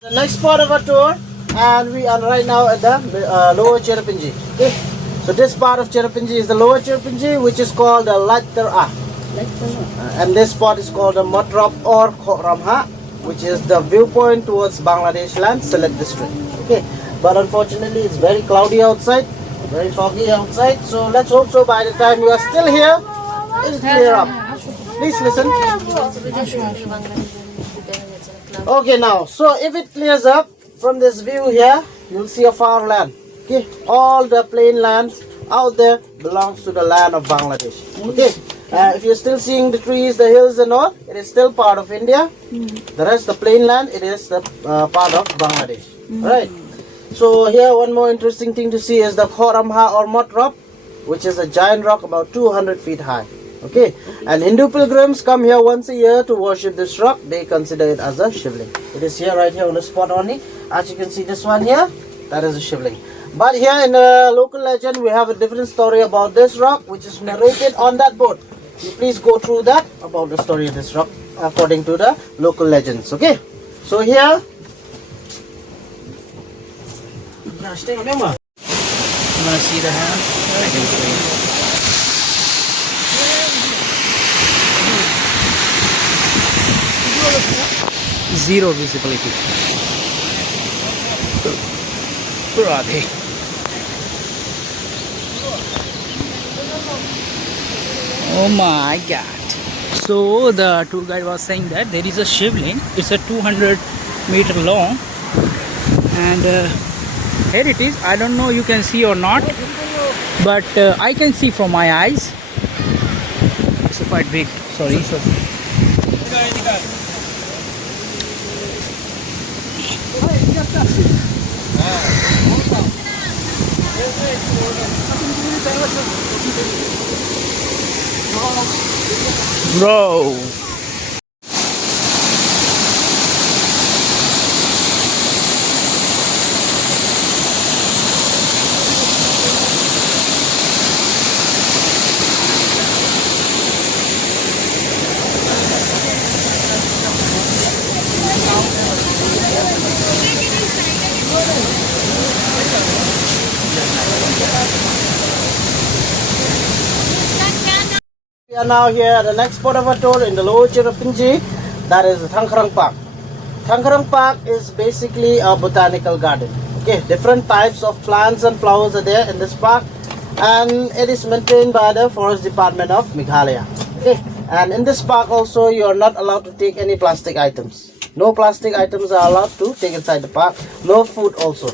The next part of our tour, and we are right now at the lower Cherapinji. Okay, so this part of Cherapinji is the lower Cherapinji, which is called the Latara. And this spot is called the Matrop or Ramha, which is the viewpoint towards Bangladesh land, Sylhet district. Okay, but unfortunately it's very cloudy outside, very foggy outside. So let's hope so by the time you are still here, it'll clear up. Please listen. Okay, now, so if it clears up from this view here, you'll see a far land. Okay, all the plain land out there belongs to the land of Bangladesh. Okay, if you're still seeing the trees, the hills and all, it is still part of India. The rest, the plain land, it is the part of Bangladesh. Right. So here, one more interesting thing to see is the Khoramha or Matrop, which is a giant rock about 200 feet high. Okay, and Hindu pilgrims come here once a year to worship this rock. They consider it as a shivling. It is here, right here on the spot only. As you can see, this one here, that is a shivling. But here in the local legend, we have a different story about this rock, which is narrated on that board. You please go through that about the story of this rock according to the local legends. Okay, so here. You want to see the hand? I can show you. Zero visibility. Radhe. Oh my god. So the tour guide was saying that there is a shivling. It's a 200-meter long, and here it is. I don't know you can see or not, but I can see from my eyes. It's quite big. Sorry. Bro. We are now here at the next spot of our tour in the lower Cherapinji, that is Thangkarang Park. Thangkarang Park is basically a botanical garden. Okay, different types of plants and flowers are there in this park, and it is maintained by the Forest Department of Meghalaya. Okay, and in this park also you are not allowed to take any plastic items. No plastic items are allowed to take inside the park. No food also.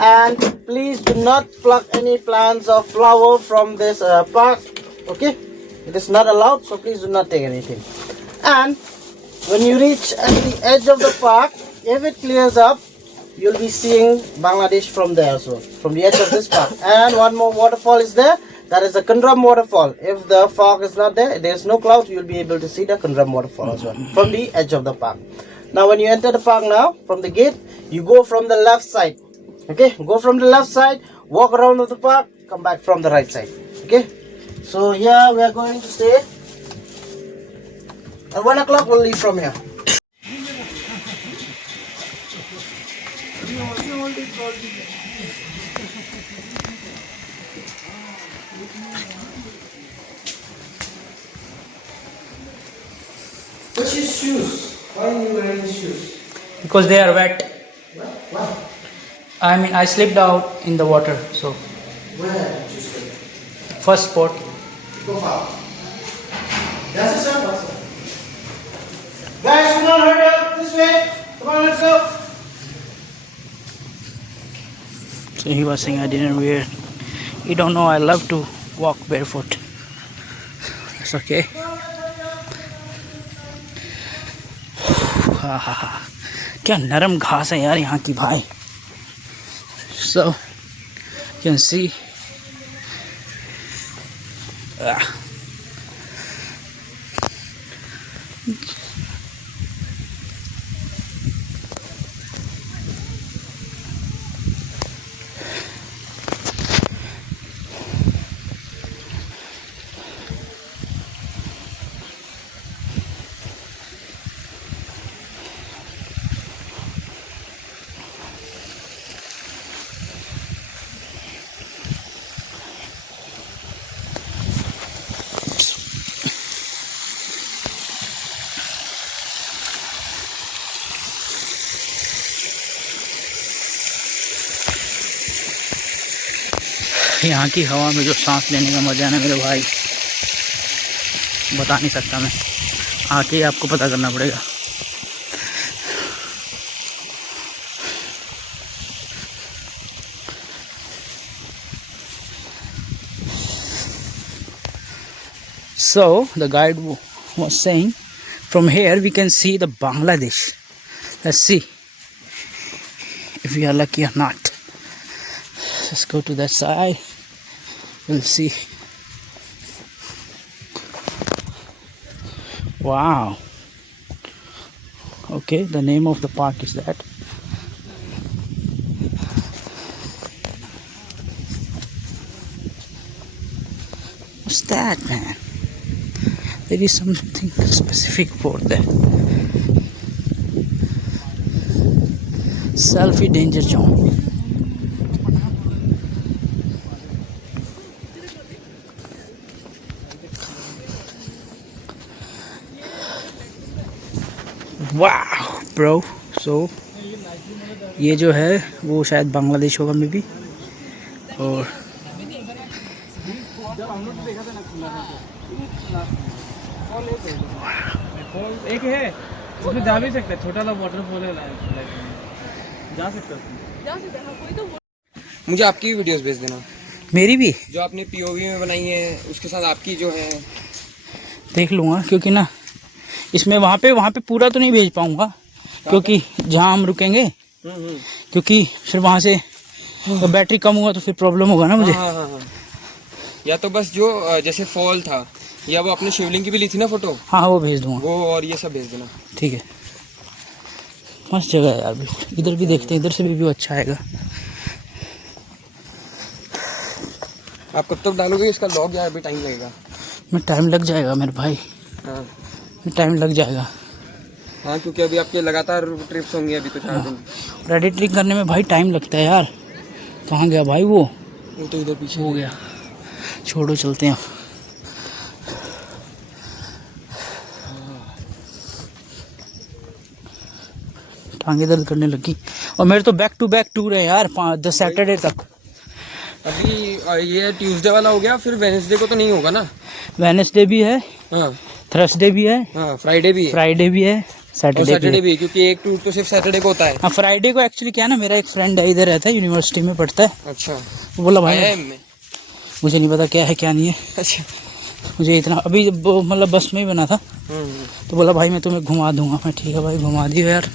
And please do not pluck any plants or flower from this park. Okay. It is not allowed, so please do not take anything. And when you reach at the edge of the park, if it clears up, you'll be seeing Bangladesh from there as well, from the edge of this park. And one more waterfall is there. That is the Kundram waterfall. If the fog is not there, there is no cloud, you'll be able to see the Kundram waterfall as well, from the edge of the park. Now when you enter the park now, from the gate, you go from the left side. Okay, go from the left side, walk around of the park, come back from the right side. Okay. So here we are going to stay. At 1 o'clock we'll leave from here. What's your shoes? Why are you wearing shoes? Because they are wet. Why? I mean, I slipped out in the water, so. Where did you slip? First spot. Go far. That's it, sir. Guys, come on, hurry up. This way. Come on, let's go. So he was saying I didn't wear. You don't know I love to walk barefoot. It's okay. क्या नरम घास है यार यहाँ की भाई. So you can see. यहाँ की हवा में जो सांस लेने का मजा है ना मेरे भाई, बता नहीं सकता मैं, आके ही आपको पता करना पड़ेगा। So the guide was saying from here we can see the Bangladesh. Let's see if we are lucky or not. Let's go to that side. We'll see. Wow. Okay, the name of the park is that. What's that, man? There is something specific for that. Selfie danger zone. Wow, bro. So ये जो है वो शायद बांग्लादेश होगा may be. और एक है उसमें जा भी सकते हैं, छोटा सा वाटरफॉल है, जा सकते हैं। मुझे आपकी वीडियोस भेज देना, मेरी भी जो आपने पीओवी में बनाई है उसके साथ आपकी जो है। देख लूँगा, क्योंकि ना इसमें वहाँ पे पूरा तो नहीं भेज पाऊँगा, क्योंकि जहाँ हम रुकेंगे, क्योंकि फिर वहाँ से तो बैटरी कम हुआ तो फिर प्रॉब्लम होगा ना मुझे। हाँ। या तो बस जो जैसे फॉल था, या वो अपने शिवलिंग की भी ली थी ना फोटो, हाँ वो भेज दूँगा। वो और ये सब भेज देना। ठीक है, मस्त जगह है यार, बिल्कुल। इधर भी देखते हैं, इधर से भी व्यू अच्छा आएगा। आप कब तक डालोगे इसका लॉग, या अभी टाइम लगेगा? मैं टाइम लग जाएगा मेरे भाई, हाँ टाइम लग जाएगा। हाँ, क्योंकि अभी आपके लगातार ट्रिप्स होंगे अभी तो 4 दिन। एडिटिंग करने में भाई टाइम लगता है यार। कहाँ गया भाई वो तो इधर पीछे हो गया, छोड़ो चलते हैं। टांगे दर्द करने लगी, और मेरे तो बैक टू बैक टूर है यार 10 सैटरडे तक। अभी ये ट्यूसडे वाला हो गया, फिर वेडनेसडे को तो नहीं होगा ना? वेडनेसडे भी है, हाँ, थर्सडे भी है, हाँ, फ्राइडे भी है, फ्राइडे भी है, सैटरडे भी है, क्योंकि एक टूर तो सिर्फ सैटरडे को होता है। हाँ, फ्राइडे को एक्चुअली क्या है ना, मेरा एक फ्रेंड है, इधर रहता है, यूनिवर्सिटी में पढ़ता है। अच्छा, वो बोला भाई IIM में? मुझे नहीं पता क्या है क्या नहीं है। अच्छा, मुझे इतना अभी मतलब बस में ही बना था, तो बोला भाई मैं तुम्हें घुमा दूंगा। मैं ठीक है भाई, घुमा दियो यार,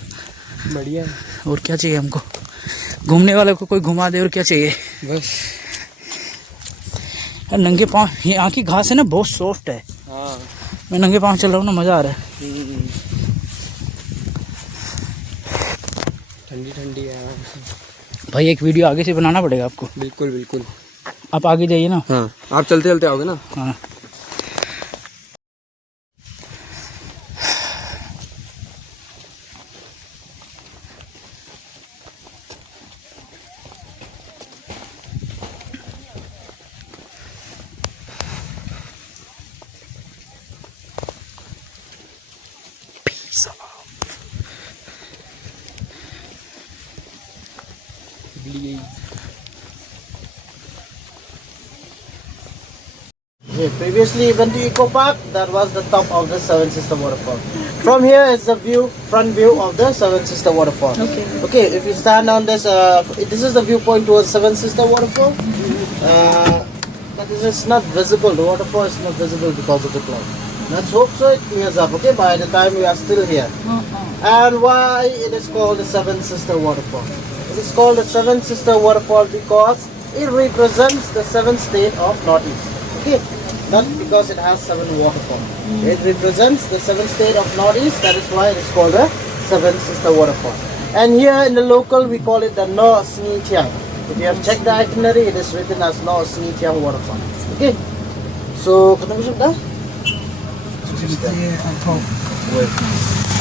बढ़िया। और क्या चाहिए हमको, घूमने वाले को कोई घुमा दे, और क्या चाहिए बस। यार नंगे पाँव, यहाँ की घास है ना बहुत सॉफ्ट है। हाँ, मैं नंगे पाँव चल रहा हूँ ना, मज़ा आ रहा है। ठंडी ठंडी है भाई एक वीडियो आगे से बनाना पड़ेगा आपको। बिल्कुल बिल्कुल। आप आगे जाइए ना। हाँ, आप चलते चलते आओगे ना। हाँ Yeah, previously you went to Eco Park, that was the top of the Seven Sister Waterfall. From here is the view, front view of the Seven Sister Waterfall. Okay, if you stand on this, this is the viewpoint towards Seven Sister Waterfall. But it is not visible, the waterfall is not visible because of the cloud. Let's hope so it clears up, okay, by the time we are still here. And why it is called the Seven Sister Waterfall? It is called the Seven Sister Waterfall because it represents the 7th state of Northeast. Okay, not because it has 7 waterfalls. It represents the 7th state of Northeast. That is why it is called the Seven Sister Waterfall. And here in the local, we call it the No Sni Tiang. If you have checked the itinerary, it is written as No Sni Tiang Waterfall. Okay, so ketemu sudah?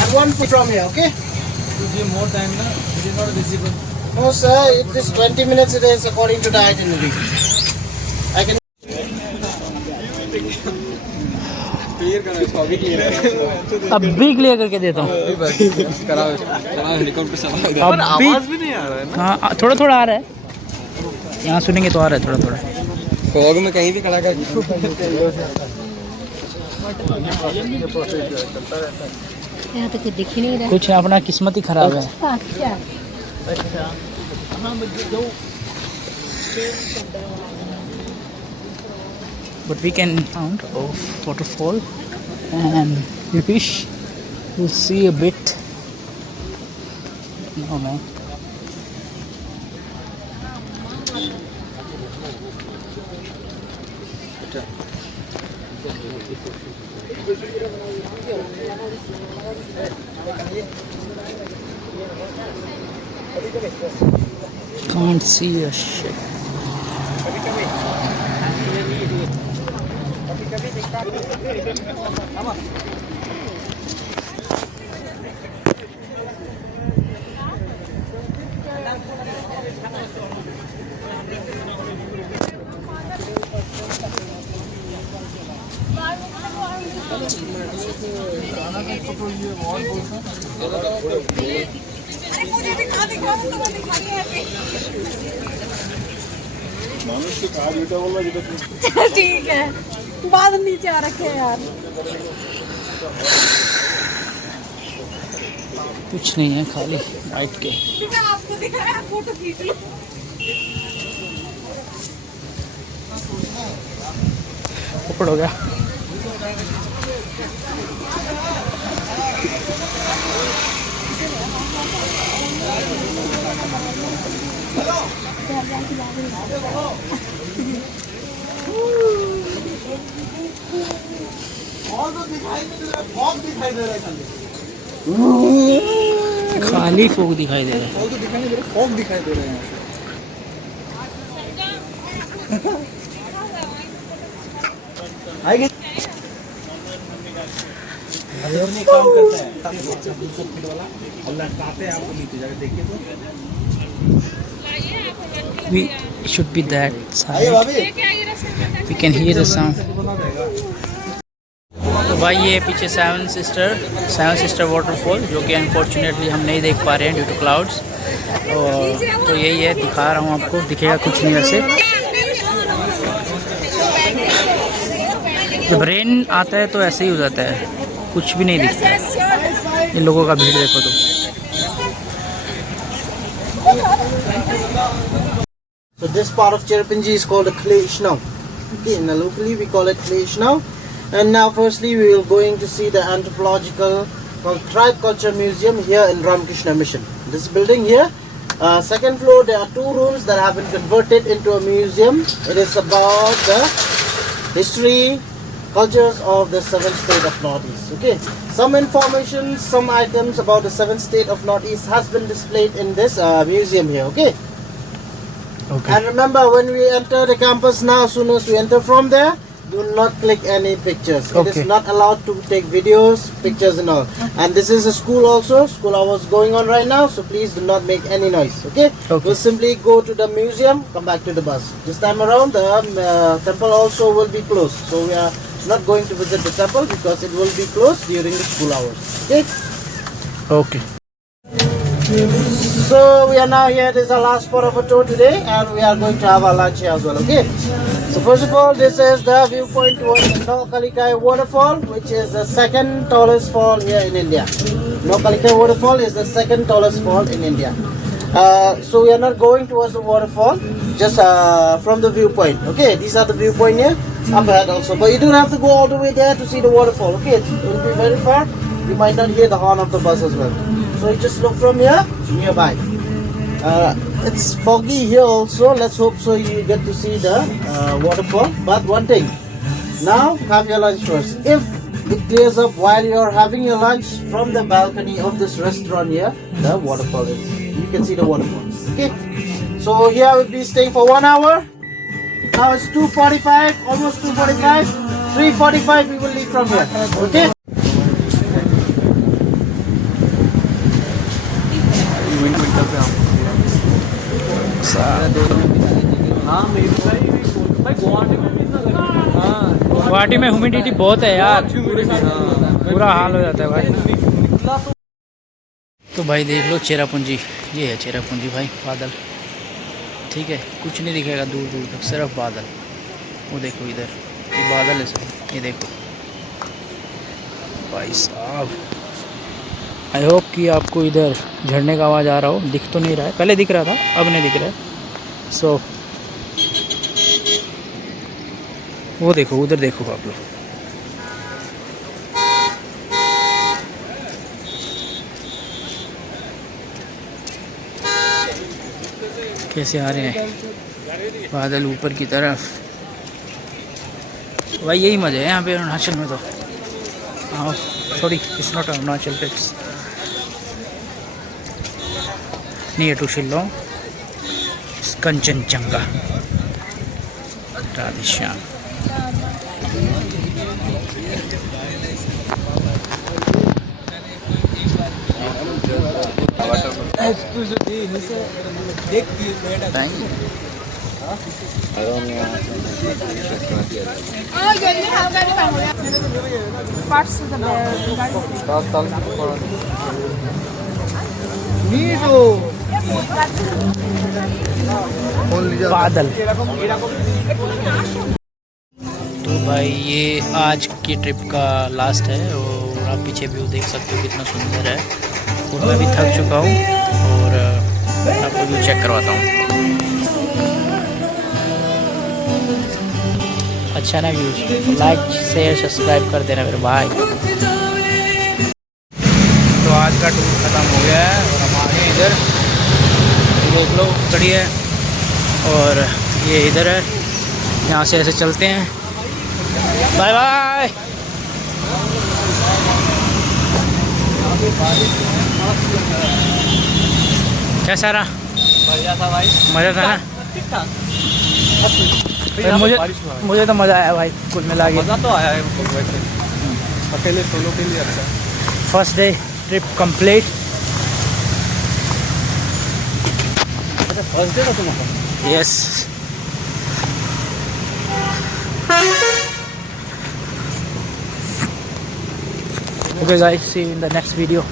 And one foot from here. Okay. more time na, it is not visible. No sir, it is 20 minutes. It is according to the itinerary. I can. Clear करना इसको, अभी clear है। अब भी clear करके देता हूँ। कराओ हेलीकॉप्टर सवाल। अब भी आवाज भी नहीं आ रहा है ना? हाँ थोड़ा थोड़ा आ रहा है, यहाँ सुनेंगे तो आ रहा है थोड़ा थोड़ा। फॉग में कहीं भी खड़ा कर यहाँ तो कुछ दिख ही नहीं रहा। कुछ अपना किस्मत ही खराब है। अच्छा But we can count of waterfall and we wish to see a bit. No man. Can't see a shit. ठीक है, बाद नीचे आ रखे हैं यार। कुछ नहीं है, खाली लाइट के। आपको दिखाया, फोटो खींच लो। ऊपर हो गया। खाली फोग दिखाई दे रहा है। फॉग दिखाई दे रहे हैं। आएगी नहीं काम करता है और लटकाते हैं आपको नीचे जाके देखिए तो We should be that side. We can hear the sound. तो भाई ये पीछे सेवन सिस्टर वाटरफॉल जो कि अनफॉर्चुनेटली हम नहीं देख पा रहे हैं ड्यू टू क्लाउड्स। तो यही है, दिखा रहा हूँ आपको, दिखेगा कुछ नहीं वैसे। जब रेन आता है तो ऐसे ही हो जाता है, कुछ भी नहीं दिखता है। इन लोगों का भीड़ देखो तो। So this part of Cherrapunji is called a clay snow. Okay, now locally we call it clay snow. And now firstly we will going to see the anthropological called Tribe Culture Museum here in Ramakrishna Mission. This building here, second floor, there are 2 rooms that have been converted into a museum. It is about the history, cultures of the 7th state of Northeast. Okay, some information, some items about the 7th state of Northeast has been displayed in this museum here. Okay. And remember, when we enter the campus now, as soon as we enter from there, do not click any pictures. It is not allowed to take videos, pictures and all. And this is a school also. School hours going on right now, so please do not make any noise. Okay? We'll simply go to the museum, come back to the bus. This time around, the temple also will be closed. So we are not going to visit the temple because it will be closed during the school hours. Okay? Okay. So we are now here. This is our last spot of a tour today, and we are going to have our lunch here as well. Okay. So first of all, this is the viewpoint towards the Nokalikai waterfall, which is the second tallest fall here in India. Nokalikai waterfall is the second tallest fall in India. So we are not going towards the waterfall, just from the viewpoint. Okay, these are the viewpoint here, up ahead also. But you don't have to go all the way there to see the waterfall. Okay, it will be very far. You might not hear the horn of the bus as well. So you just look from here, nearby. It's foggy here also. Let's hope so you get to see the waterfall. But one thing, now have your lunch first. If it clears up while you're having your lunch, from the balcony of this restaurant here, the waterfall is. You can see the waterfall. Okay. So here I will be staying for 1 hour. Now it's 2:45, almost 2:45. 3:45 we will leave from here. Okay. Guwahati में humidity बहुत है यार, बुरा हाल हो जाता है भाई। तो भाई देख लो चेरापूंजी, ये है चेरापूंजी भाई, बादल। ठीक है, कुछ नहीं दिखेगा दूर दूर तक, सिर्फ बादल। वो देखो इधर, ये बादल है सब, ये देखो भाई साहब। आई होप कि आपको इधर झरने का आवाज़ आ रहा हो। दिख तो नहीं रहा है, पहले दिख रहा था, अब नहीं दिख रहा है। सो वो देखो, उधर देखो आप लोग, कैसे आ रहे हैं बादल ऊपर की तरफ। भाई यही मज़ा है यहाँ पे अरुणाचल में तो। हाँ sorry, it's not Arunachal, it's near to Shillong, Kanchenjunga, Radheshyam. Oh, you have got it. Parts of the बादल। तो भाई ये आज की ट्रिप का लास्ट है, और आप पीछे व्यू देख सकते हो कितना सुंदर है। और मैं भी थक चुका हूँ, और आपको व्यू चेक करवाता हूँ। अच्छा ना व्यू, लाइक शेयर सब्सक्राइब कर देना मेरे भाई। तो आज का टूर ख़त्म हो गया है, और हम आ गए इधर, देख लो खड़ी है, और ये इधर है, यहाँ से ऐसे चलते हैं। Bye bye. कैसा रहा? बढ़िया था भाई, मज़ा था ना? ठीक था। मुझे तो मज़ा आया भाई, कुल मिला के। मज़ा तो आया है वैसे, अकेले सोलो के लिए अच्छा। First day trip complete. अच्छा फर्स्ट डे था तुम्हारा? Yes. Okay guys, see you in the next video.